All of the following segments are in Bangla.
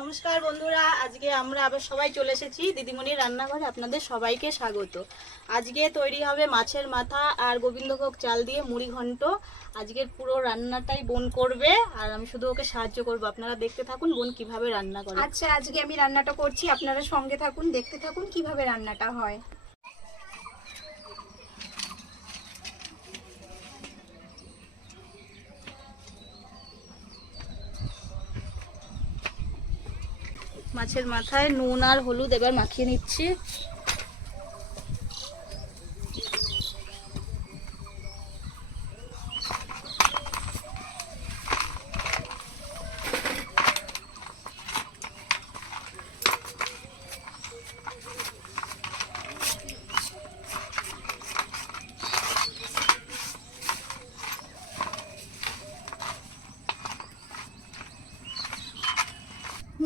নমস্কার বন্ধুরা, আজকে আমরা আবার সবাই চলে এসেছি দিদিমণির রান্নাঘরে। আপনাদের সবাইকে স্বাগত। আজকে তৈরি হবে মাছের মাথা আর গোবিন্দভোগ চাল দিয়ে মুড়ি ঘন্ট। আজকের পুরো রান্নাটাই বোন করবে আর আমি শুধু ওকে সাহায্য করব। আপনারা দেখতে থাকুন বোন কিভাবে রান্না করে। আচ্ছা, আজকে আমি রান্নাটা করছি, আপনারা সঙ্গে থাকুন, দেখতে থাকুন কিভাবে রান্নাটা হয়। মাছের মাথায় নুন আর হলুদ এবার মাখিয়ে নিচ্ছি।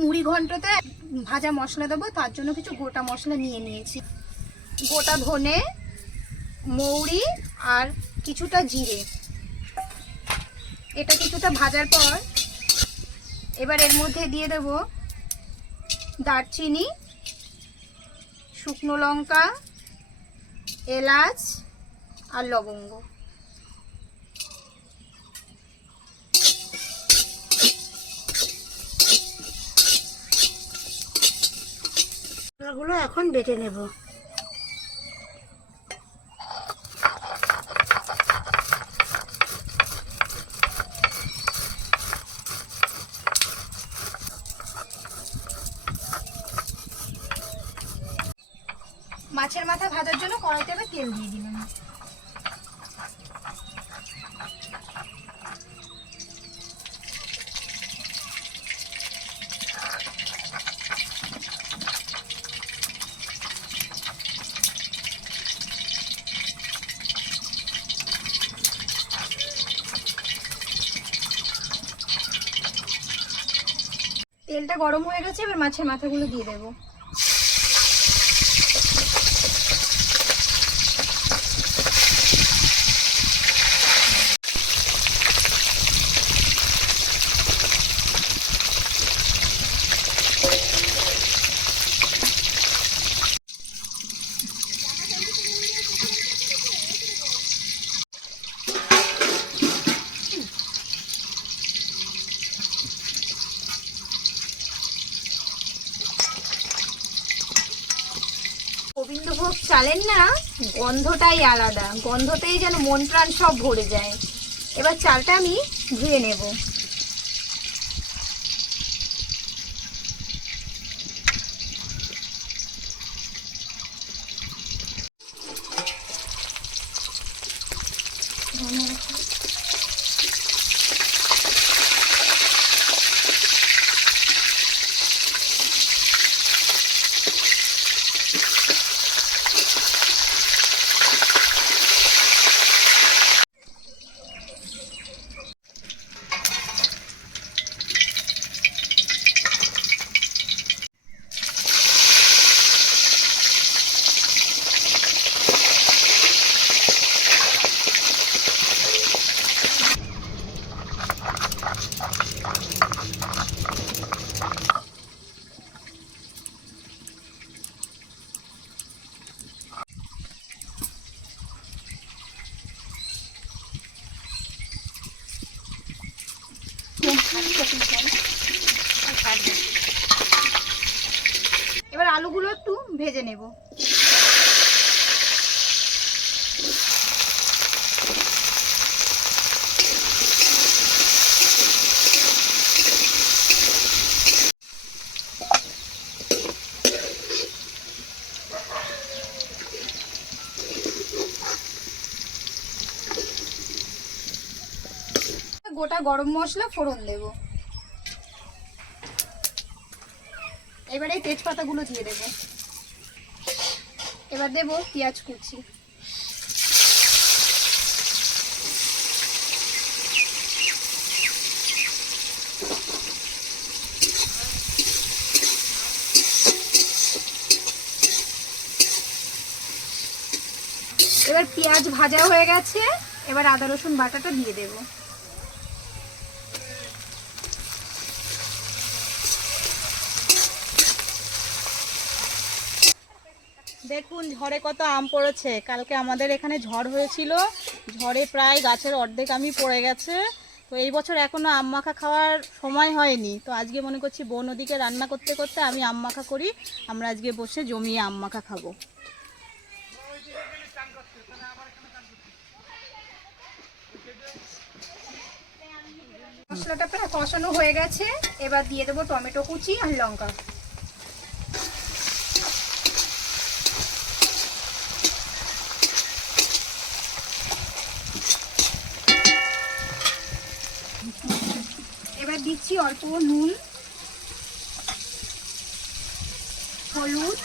মুড়ি ঘন্টতে ভাজা মশলা দেবো, তার জন্য কিছু গোটা মশলা নিয়ে নিয়েছি। গোটা ধনে, মৌরি আর কিছুটা জিরে। এটা কিছুটা ভাজার পর এবার এর মধ্যে দিয়ে দেব দারচিনি, শুকনো লঙ্কা, এলাচ আর লবঙ্গ। গুলো এখন বেটে নেব। মাছের মাথা ভাজার জন্য কড়াইতে এবার তেল দিয়ে দিলাম। তেলটা গরম হয়ে গেছে, এবার মাছের মাথাগুলো দিয়ে দেবো। গোবিন্দভোগ চালের না গন্ধটাই আলাদা, গন্ধতেই যেন মন প্রাণ সব ভরে যায়। এবার চালটা আমি ধুয়ে নেব। এবার আলুগুলো একটু ভেজে নেব। গোটা গরম মশলা ফোড়ন দেব। এবারে এই তেজপাতাগুলো দিয়ে দেব। এবার দেব পেঁয়াজ কুচি। এবার পেঁয়াজ ভাজা হয়ে গেছে, এবার আদা রসুন বাটাটা দিয়ে দেবো। দেখুন ঝড়ে কত আম পড়েছে। কালকে আমাদের এখানে ঝড় হয়েছিল, ঝড়ে প্রায় গাছের অর্ধেক আমই পড়ে গেছে। তো এই বছর এখনো আম মাখা খাওয়ার সময় হয়নি, তো আজকে মনে করছি বোন ওদিকে রান্না করতে করতে আমি আম মাখা করি, আমরা আজকে বসে জমিয়ে আম মাখা খাবো। মশলাটা প্রায় কষানো হয়ে গেছে, এবার দিয়ে দেবো টমেটো কুচি আর লঙ্কা। এবার দিচ্ছি অল্প নুন, হলুদ,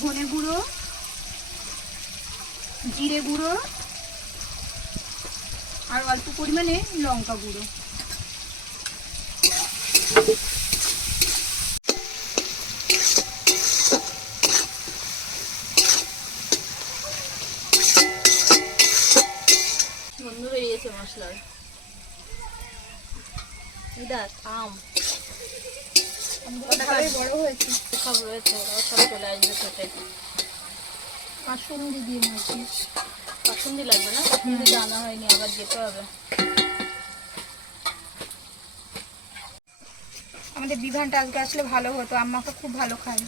ধনে গুঁড়ো, জিরে গুঁড়ো আর অল্প পরিমাণে লঙ্কা গুঁড়ো। গন্ধ বেরিয়েছে মশলার। এই দেখ আম ভালোই বড় হয়েছে। সব রয়েছে, ওরা সব চলে আসবে খেতে। কাসুন্দি দিয়ে নিয়েছি। কাসুন্দি লাগবে না? কাসুন্দি আনা হয়নি, আবার যেতে হবে। আমাদের বিভানটা আজকে আসলে ভালো হতো, আম্মাকে খুব ভালো খায়।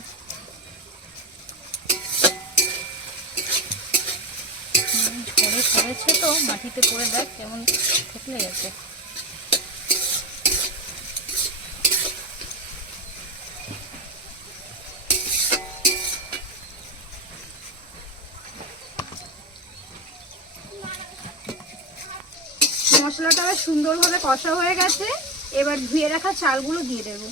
ঝড়ে পড়েছে তো মাটিতে পড়ে দেখ কেমন থেতলে গেছে। মশলাটা সুন্দরভাবে কষা হয়ে গেছে, এবার ধুয়ে রাখা চালগুলো দিয়ে দেবো।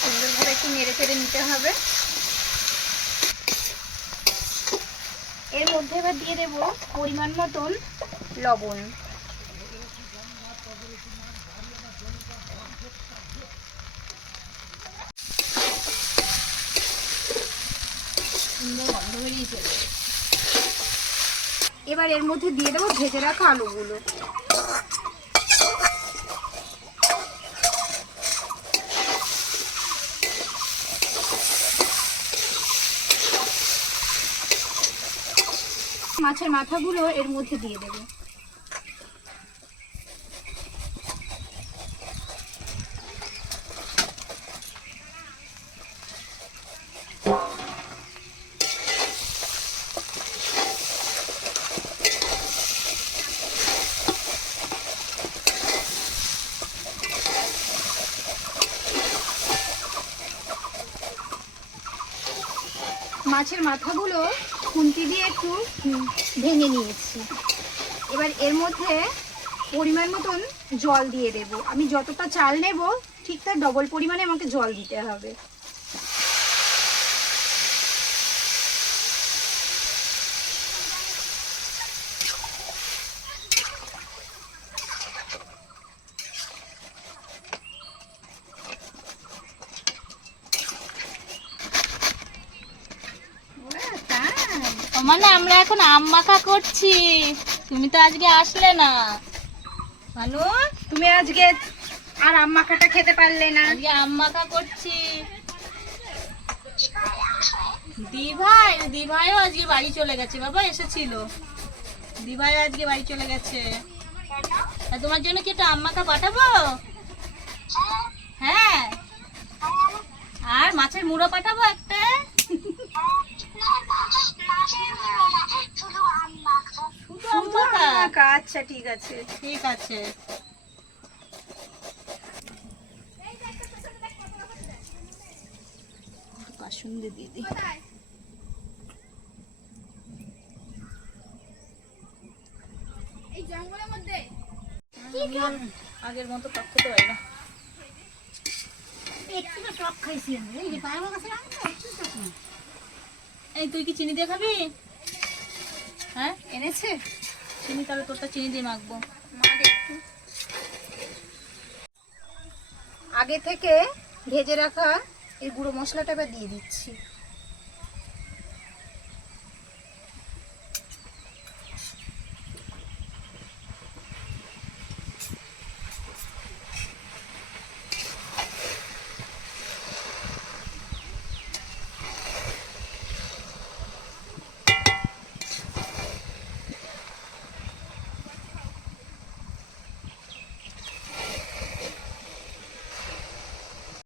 সুন্দরভাবে একটু নেড়ে চেড়ে নিতে হবে। এর মধ্যে এবার দিয়ে দেবো পরিমাণ মতন লবণ। সুন্দর গন্ধ বেরিয়েছে। এবার এর মধ্যে দিয়ে দেবো ভেজে রাখা আলুগুলো। মাছের মাথাগুলো এর মধ্যে দিয়ে দেবো। মাছের মাথাগুলো খুন্তি দিয়ে একটু ভেঙে নিয়েছি। এবার এর মধ্যে পরিমাণ মতন জল দিয়ে দেব। আমি যতটা চাল নেব ঠিক তার ডবল পরিমাণে আমাকে জল দিতে হবে। মানে আমরা এখন আম মাখা করছি, তুমি তো আজকে আসলে না। ভানু তুমি আজকে আর আম মাখাটা খেতে পারলে না। আজকে আম মাখা করছি। দিভাইও আজকে বাড়ি চলে গেছে, বাবা এসেছিল। দিভাই আজকে বাড়ি চলে গেছে। তা তোমার জন্য কি একটা আম মাখা পাঠাবো? হ্যাঁ, আর মাছের মুড়ো পাঠাবো একটা। আচ্ছা ঠিক আছে, ঠিক আছে। কাসুন্দি দিদি আগের মতো টক খেতে পারি না। এই তুই কি চিনি দিয়ে খাবি? হ্যাঁ এনেছে চিনি, তাহলে তোরটা চিনি দিয়ে মাখবো। আগে থেকে ভেজে রাখা এই গুঁড়ো মশলাটা এবার দিয়ে দিচ্ছি।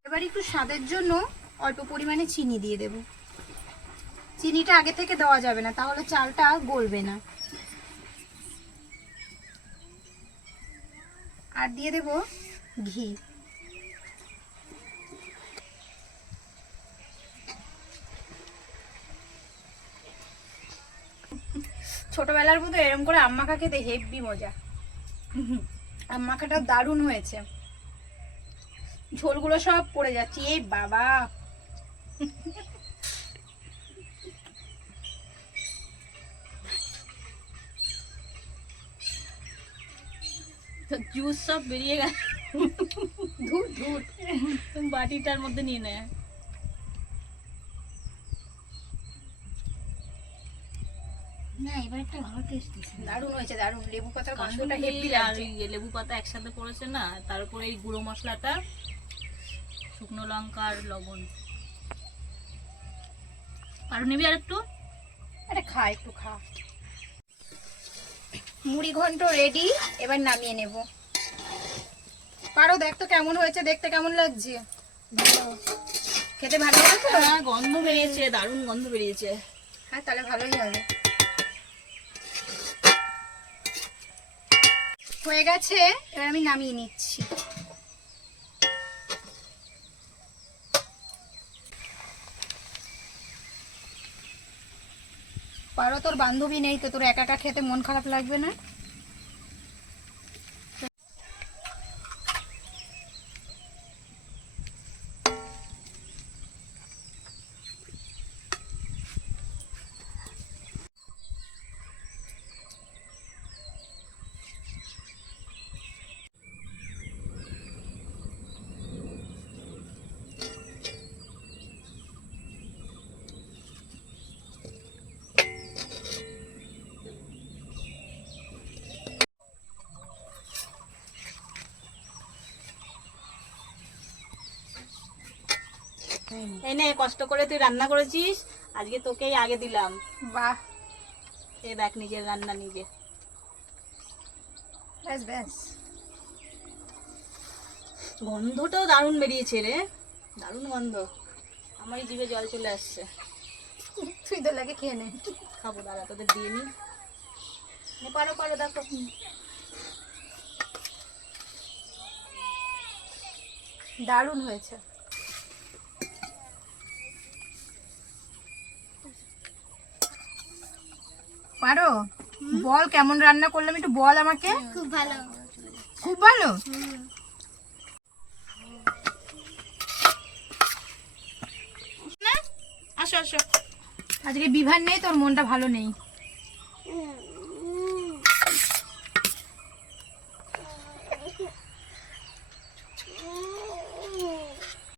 এবার একটু স্বাদের জন্য অল্প পরিমাণে চিনি দিয়ে দেব। চিনিটা আগে থেকে দেওয়া যাবে না, তাহলে চালটা গলবে না। আর দিয়ে দেব ঘি। ছোটবেলার মতো এরকম করে আম মাখা খেতে হেব্বি মজা। আম মাখাটা দারুণ হয়েছে। ঝোলগুলো সব পড়ে যাচ্ছে। এই বাবা, জুস সব বেরিয়ে গেছে। ধুর ধুর। বাটিটার মধ্যে নিয়ে নেয়। না, এবার একটা ভালো টেস্ট দিছে। দারুণ হয়েছে, দারুণ। লেবু পাতার গন্ধটা কাঁচুলি হেব্বি আর লাগছে। লেবু পাতা একসাথে পড়েছে না, তার উপরে এই গুঁড়ো মশলাটা, শুকনো লঙ্কা আর লবণ। আর নিবি আর একটু? আরে খা, একটু খা। মুড়ি ঘন্ট রেডি, এবার নামিয়ে নেব। পারো, দেখ তো কেমন হয়েছে, দেখতে কেমন লাগছে? খেতে ভালো হবে তো? হ্যাঁ, গন্ধ বেরিয়েছে, দারুণ গন্ধ বেরিয়েছে। হ্যাঁ, তাহলে ভালোই হবে। হয়ে গেছে, এবার আমি নামিয়ে নিচ্ছি। পারো, তোর বান্ধবী নেই তো, তোর একা একা খেতে মন খারাপ লাগবে না? এই নে, কষ্ট করে তুই রান্না করেছিস, আজকে তোকেই আগে দিলাম। বাহ, এই দেখ, নিজের রান্না নিজে। ব্যাস ব্যাস। গন্ধটাও দারুণ বেরিয়েছে রে, দারুণ গন্ধ। আমারই জিভে জল চলে আসছে। তুই তো লাগে খেয়ে নে। খাবো, দাঁড়া, তোদের দিয়ে নি। পারো পারো, দেখো। দারুণ হয়েছে। পারো, বল কেমন রান্না করলাম, একটু বল আমাকে। খুব ভালো। খুব ভালো। আসো আসো। আজকে বিভার নেই, তোর মনটা ভালো নেই।